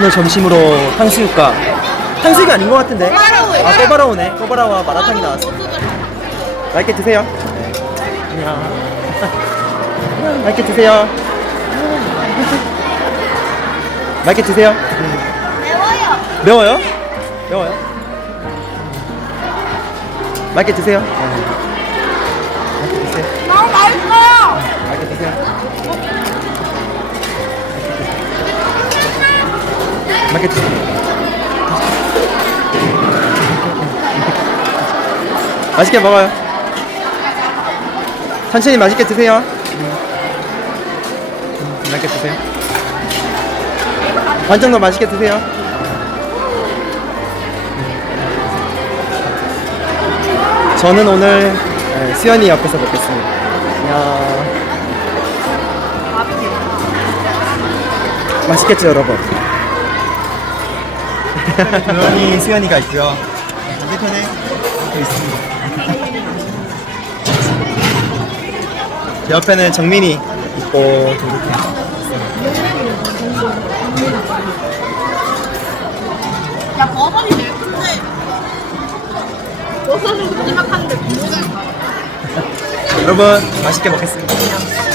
오늘 점심으로 탕수육과 탕수육이 아닌 것 같은데. 아 꼬바로우네 꼬바라와 마라탕이 나왔어 맛있게 드세요 네. 안녕 맛있게 드세요 맛있게 드세요 매워요. 매워요? 매워요? 맛있게 드세요 네. 맛있게 드세요 너무 맛있어요. 맛있게 드세요 맛있게 드세요 맛있게 먹어요. 천천히 맛있게 드세요. 음, 맛있게 드세요. 더 맛있게 드세요. 저는 오늘 네, 수연이 옆에서 먹겠습니다. 이야. 맛있겠죠 여러분 조연이 수연이가 있고요 반대편에 이렇게 있습니다 제 옆에는 정민이 있고 이렇게 야 버섯이 제일 큰데. 버섯은 마지막 한데 모자랄까. 여러분 맛있게 먹겠습니다